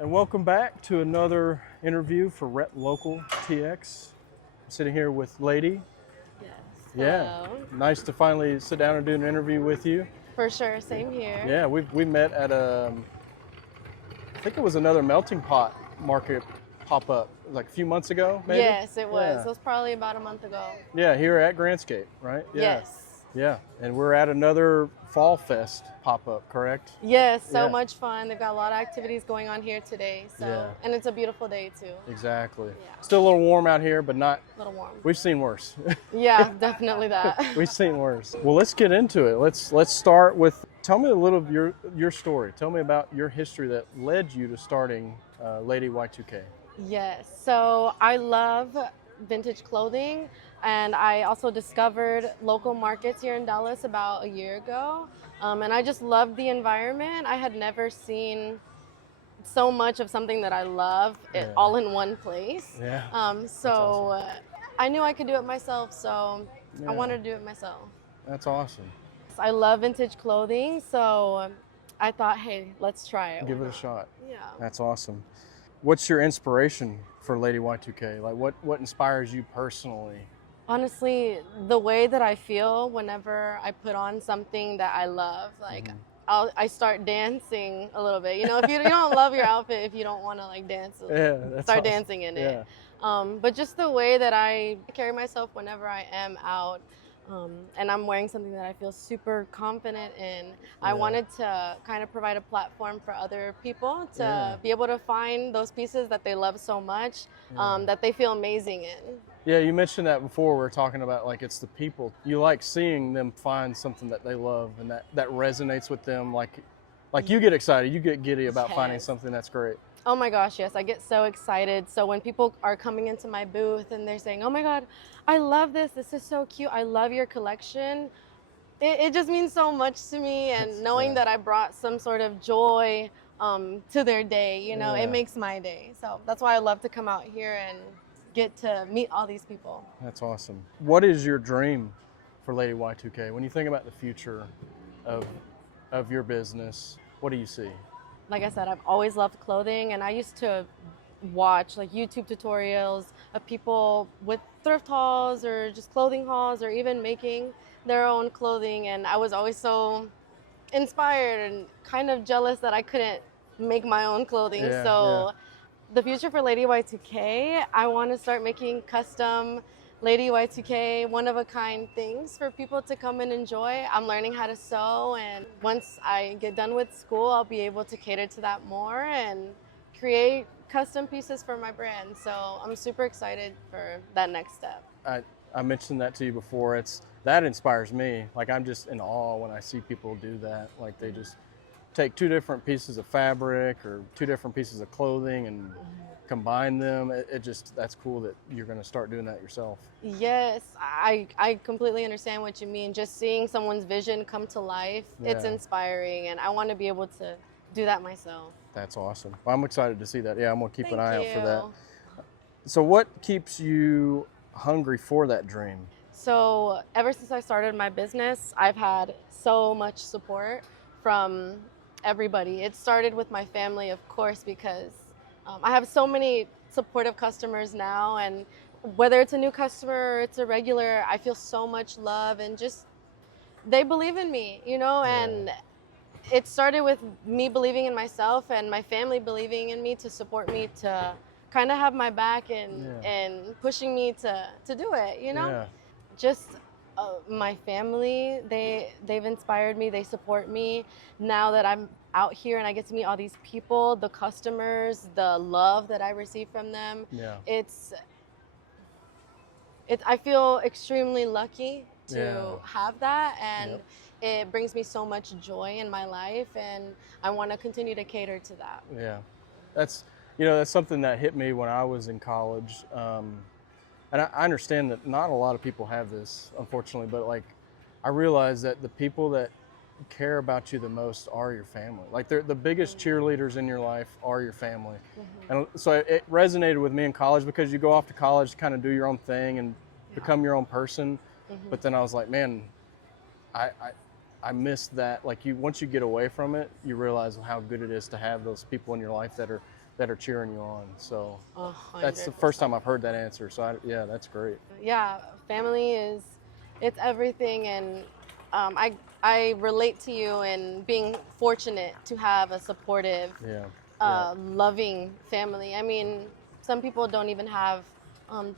And welcome back to another interview for RepLocalTX. I'm sitting here with Leidy. Yes. Yeah, Hello. nice to finally sit down and do an interview with you. For sure. Same here. Yeah, we met at I think it was another melting pot market pop-up like a few months ago, maybe? Yes, it was. Yeah. It was probably about a month ago. Yeah, here at Grandscape, right? Yeah. Yes. Yeah, and we're at another Fall Fest pop-up, correct? Yes, so Yeah. much fun. They've got a lot of activities going on here today. So, Yeah. and it's a beautiful day too. Exactly. Yeah. Still a little warm out here, but not, A little warm. we've seen worse. Yeah, definitely that. We've seen worse. Well, let's get into it. Let's start with, tell me a little of your story. Tell me about your history that led you to starting Leidy Y2K. Yes. So I love vintage clothing, and I also discovered local markets here in Dallas about a year ago. And I just loved the environment. I had never seen so much of something that I love Yeah. all in one place. Yeah. So awesome. I knew I could do it myself, so Yeah. I wanted to do it myself. That's awesome. I love vintage clothing, so I thought, hey, let's try it. Give it a shot. Yeah. That's awesome. What's your inspiration for Leidy Y2K? Like what inspires you personally? Honestly, the way that I feel whenever I put on something that I love, like I start dancing a little bit. You know, if you don't love your outfit, if you don't want to like dance, Yeah, that's start awesome. dancing in Yeah. it. But just the way that I carry myself whenever I am out, and I'm wearing something that I feel super confident in, I Yeah. wanted to kind of provide a platform for other people to Yeah. be able to find those pieces that they love so much, Yeah. that they feel amazing in. Yeah, you mentioned that before. We were talking about like it's the people. You like seeing them find something that they love and that resonates with them. Like you get excited, you get giddy about finding Yes. something that's great. Oh my gosh, yes, I get so excited. So when people are coming into my booth and they're saying, oh my God, I love this. This is so cute. I love your collection. It just means so much to me. And knowing yeah. that I brought some sort of joy to their day, you know, Yeah. it makes my day. So that's why I love to come out here and get to meet all these people. That's awesome. What is your dream for Leidy Y2K? When you think about the future of your business, what do you see? Like I said, I've always loved clothing, and I used to watch like YouTube tutorials of people with thrift hauls or just clothing hauls or even making their own clothing, and I was always so inspired and kind of jealous that I couldn't make my own clothing. Yeah, So the future for Leidy Y2K, I want to start making custom Leidy Y2K one-of-a-kind things for people to come and enjoy. I'm learning how to sew, and once I get done with school, I'll be able to cater to that more and create custom pieces for my brand. So I'm super excited for that next step. I mentioned that to you before. That inspires me. Like I'm just in awe when I see people do that. Like they just take two different pieces of fabric or two different pieces of clothing and combine them. That's cool that you're going to start doing that yourself. Yes, I completely understand what you mean. Just seeing someone's vision come to life, it's Yeah. inspiring, and I want to be able to do that myself. That's awesome. Well, I'm excited to see that. Yeah, I'm going to keep an eye out for that. you. So what keeps you hungry for that dream? So ever since I started my business, I've had so much support from everybody. It started with my family, of course, because I have so many supportive customers now, and whether it's a new customer or it's a regular, I feel so much love, and just they believe in me, you know, Yeah. and it started with me believing in myself and my family believing in me to support me, to kind of have my back and pushing me to do it, you know. Yeah. Just my family, they've inspired me, they support me. Now that I'm out here and I get to meet all these people, the customers, the love that I receive from them, Yeah. I feel extremely lucky to Yeah. have that, and Yep. it brings me so much joy in my life, and I want to continue to cater to that. Yeah. That's something that hit me when I was in college. And I understand that not a lot of people have this, unfortunately, but like I realize that the people that care about you the most are your family. Like they're the biggest cheerleaders in your life are your family. And so it resonated with me in college because you go off to college to kind of do your own thing and become your own person. But then I was like, man, I missed that. Like once you get away from it, you realize how good it is to have those people in your life that that are cheering you on. So that's the first 100%. time I've heard that answer. So yeah, that's great. Yeah, family it's everything, and I relate to you in being fortunate to have a supportive, Yeah. Yeah. loving family. I mean, some people don't even have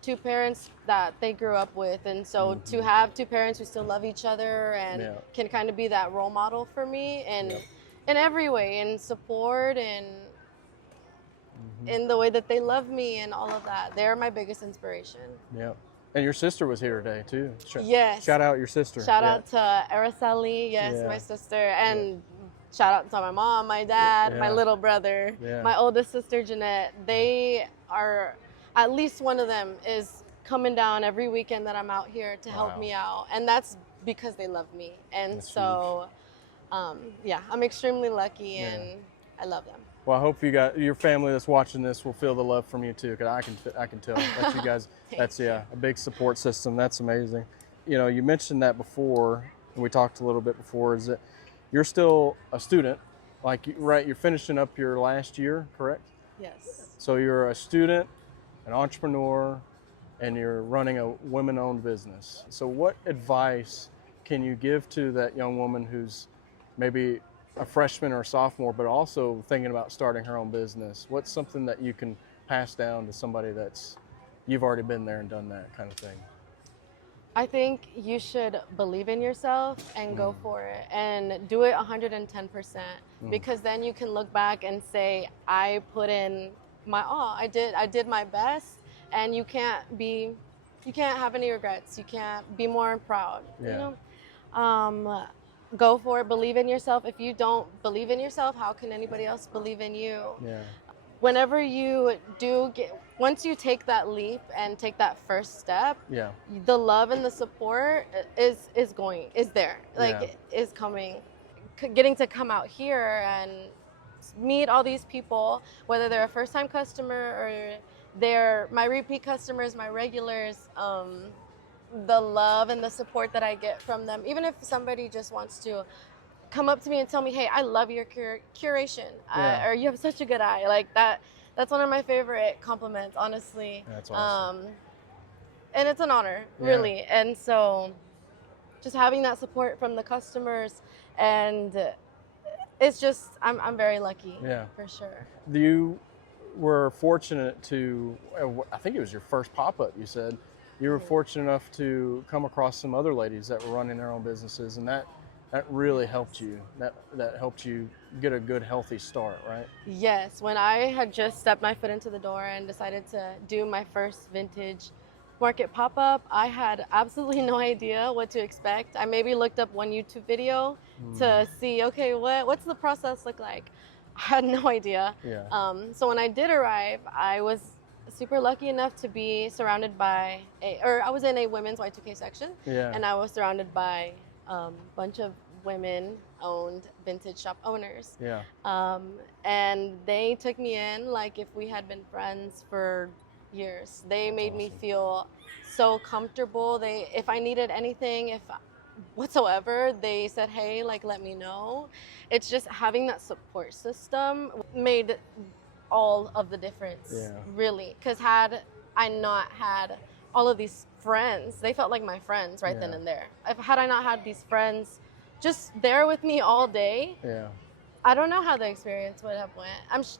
two parents that they grew up with, and so to have two parents who still love each other and Yeah. can kind of be that role model for me, and Yeah. in every way, in support and Hmm. in the way that they love me and all of that. They're my biggest inspiration. Yeah. And your sister was here today too. Yes. Shout out your sister. Shout Yeah. out to Araceli, yes, Yeah. my sister, Yeah. and shout out to my mom, my dad, my Yeah. little brother, Yeah. my oldest sister, Jeanette. They are, at least one of them is coming down every weekend that I'm out here to help Wow. me out. And that's because they love me. And That's so, yeah, I'm extremely lucky Yeah. and I love them. Well, I hope you got your family that's watching this will feel the love from you too, because I can tell that you guys. That's Thank a big support system. That's amazing. You know, you mentioned that before, and we talked a little bit before. Is that you're still a student, like right? You're finishing up your last year, correct? Yes. So you're a student, an entrepreneur, and you're running a women-owned business. So what advice can you give to that young woman who's maybe a freshman or a sophomore, but also thinking about starting her own business? What's something that you can pass down to somebody that's you've already been there and done that kind of thing? I think you should believe in yourself and go for it and do it 110%, because then you can look back and say, I put in my all. I did my best, and you can't have any regrets. You can't be more proud. Yeah. You know? Go for it, believe in yourself. If you don't believe in yourself, how can anybody else believe in you? Yeah. Whenever you once you take that leap and take that first step, Yeah. the love and the support is there, like Yeah. is coming. Getting to come out here and meet all these people, whether they're a first-time customer or they're my repeat customers, my regulars, the love and the support that I get from them, even if somebody just wants to come up to me and tell me, hey, I love your curation, Yeah. or you have such a good eye, like that's one of my favorite compliments, honestly. That's awesome. And it's an honor, Yeah. really. And so just having that support from the customers, and it's just I'm very lucky. Yeah. For sure. You were fortunate to, I think it was your first pop-up, you said. You were fortunate enough to come across some other ladies that were running their own businesses, and that really helped you. That helped you get a good, healthy start, right? Yes, when I had just stepped my foot into the door and decided to do my first vintage market pop-up, I had absolutely no idea what to expect. I maybe looked up one YouTube video to see, okay, what's the process look like? I had no idea. Yeah. So when I did arrive, I was super lucky enough to be surrounded by I was in a women's Y2K section, Yeah. and I was surrounded by a bunch of women-owned vintage shop owners. Yeah. And they took me in like if we had been friends for years. They made me awesome. feel so comfortable. If I needed anything, if whatsoever, they said, hey, like, let me know. It's just having that support system made all of the difference. Yeah. Really, because had I not had all of these friends, they felt like my friends right then Yeah. and there. Had I not had these friends just there with me all day, Yeah. I don't know how the experience would have went.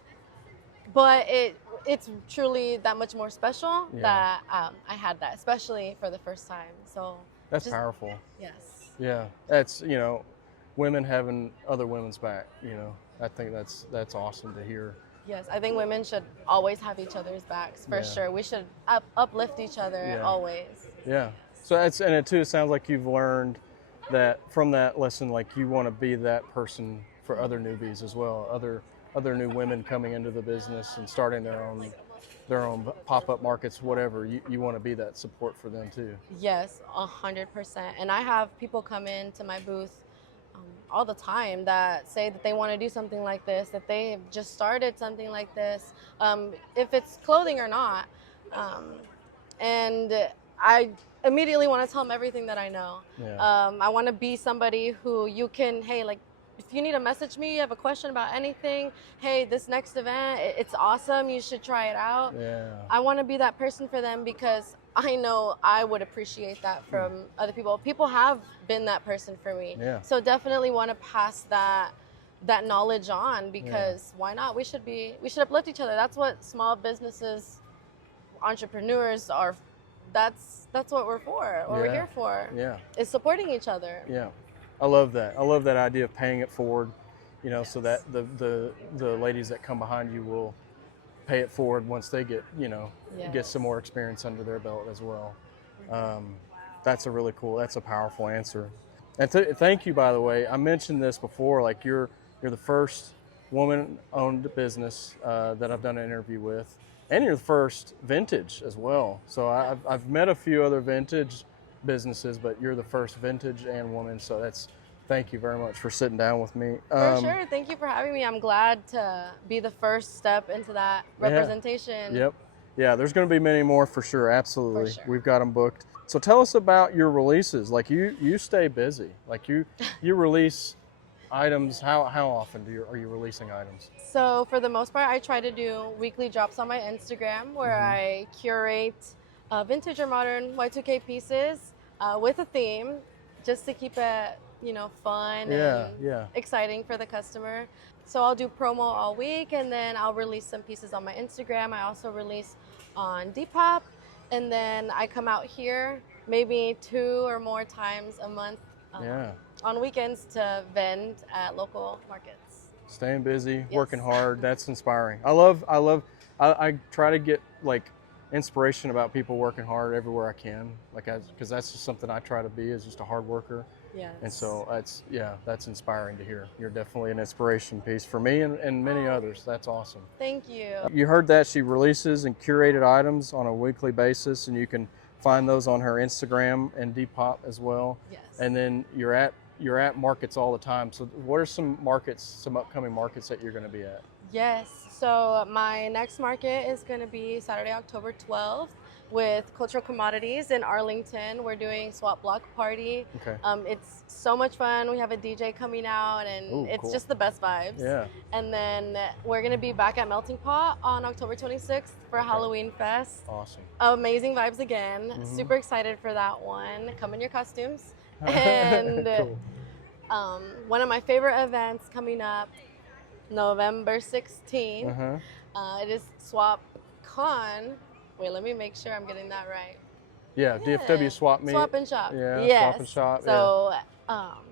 But it's truly that much more special Yeah. that I had that, especially for the first time. So That's powerful. yes. Yeah. That's, women having other women's back, I think that's awesome to hear. Yes, I think women should always have each other's backs, for Yeah. sure. We should uplift each other Yeah. always. Yeah. So it sounds like you've learned that from that lesson, like you want to be that person for other newbies as well, other new women coming into the business and starting their own pop-up markets, whatever. You want to be that support for them too. Yes, 100%. And I have people come into my booth all the time that say that they want to do something like this, that they have just started something like this, if it's clothing or not. And I immediately want to tell them everything that I know. Yeah. I want to be somebody who you can, hey, like, if you need to message me, you have a question about anything, hey, this next event, it's awesome, you should try it out. Yeah. I want to be that person for them because I know I would appreciate that from other people. People have been that person for me. Yeah. So definitely want to pass that knowledge on, because why not? We should uplift each other. That's what small businesses, entrepreneurs are. That's what we're for. What we're here for. Yeah. Is supporting each other. Yeah. I love that. I love that idea of paying it forward, you know, so that the ladies that come behind you will pay it forward once they get, you know, get some more experience under their belt as well. That's a really cool, that's a powerful answer. And thank you, by the way. I mentioned this before, like you're the first woman-owned business that I've done an interview with, and you're the first vintage as well. So I've met a few other vintage businesses, but you're the first vintage and woman. So thank you very much for sitting down with me. For sure. Thank you for having me. I'm glad to be the first step into that representation. Yep. Yeah, there's going to be many more for sure. Absolutely. For sure. We've got them booked. So tell us about your releases. Like you stay busy. Like you release items. How often are you releasing items? So for the most part, I try to do weekly drops on my Instagram where I curate vintage or modern Y2K pieces with a theme, just to keep it, you know, fun and exciting for the customer. So I'll do promo all week, and then I'll release some pieces on my Instagram. I also release on Depop, and then I come out here maybe 2 or more times a month on weekends to vend at local markets. Staying busy, working hard. That's inspiring. I try to get like inspiration about people working hard everywhere I can, because that's just something I try to be, is just a hard worker. Yes. And so that's inspiring to hear. You're definitely an inspiration piece for me and many others. That's awesome. Thank you. You heard that she releases and curated items on a weekly basis, and you can find those on her Instagram and Depop as well. Yes. And then you're at markets all the time. So what are some upcoming markets that you're going to be at? Yes. So my next market is going to be Saturday, October 12th with Cultural Commodities in Arlington. We're doing Swap Block Party. Okay. It's so much fun. We have a DJ coming out, and it's just the best vibes. Yeah. And then we're going to be back at Melting Pot on October 26th for Halloween Fest. Awesome. Amazing vibes again. Super excited for that one. Come in your costumes. And cool. One of my favorite events coming up, November 16th. It is Swap Con. Wait, let me make sure I'm getting that right. Yeah, DFW Swap Meet. Swap and Shop. Yeah, yes. Swap and Shop. So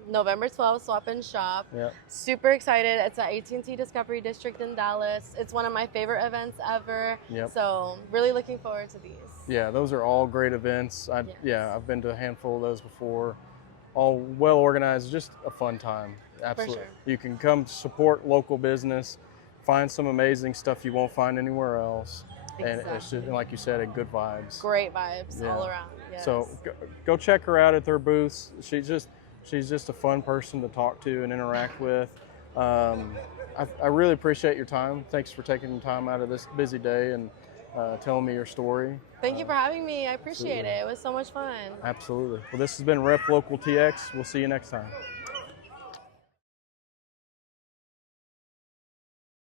November 12th, Swap and Shop. Yeah. Super excited. It's at AT&T Discovery District in Dallas. It's one of my favorite events ever. Yep. So really looking forward to these. Yeah, those are all great events. I've been to a handful of those before. All well organized, just a fun time. Absolutely. For sure. You can come support local business, find some amazing stuff you won't find anywhere else. Exactly. And it's just, like you said, good vibes. Great vibes all around. Yes. So go check her out at their booths. She's just a fun person to talk to and interact with. I really appreciate your time. Thanks for taking the time out of this busy day and telling me your story. Thank you for having me. I appreciate it. It was so much fun. Absolutely. Well, this has been RepLocalTX. We'll see you next time.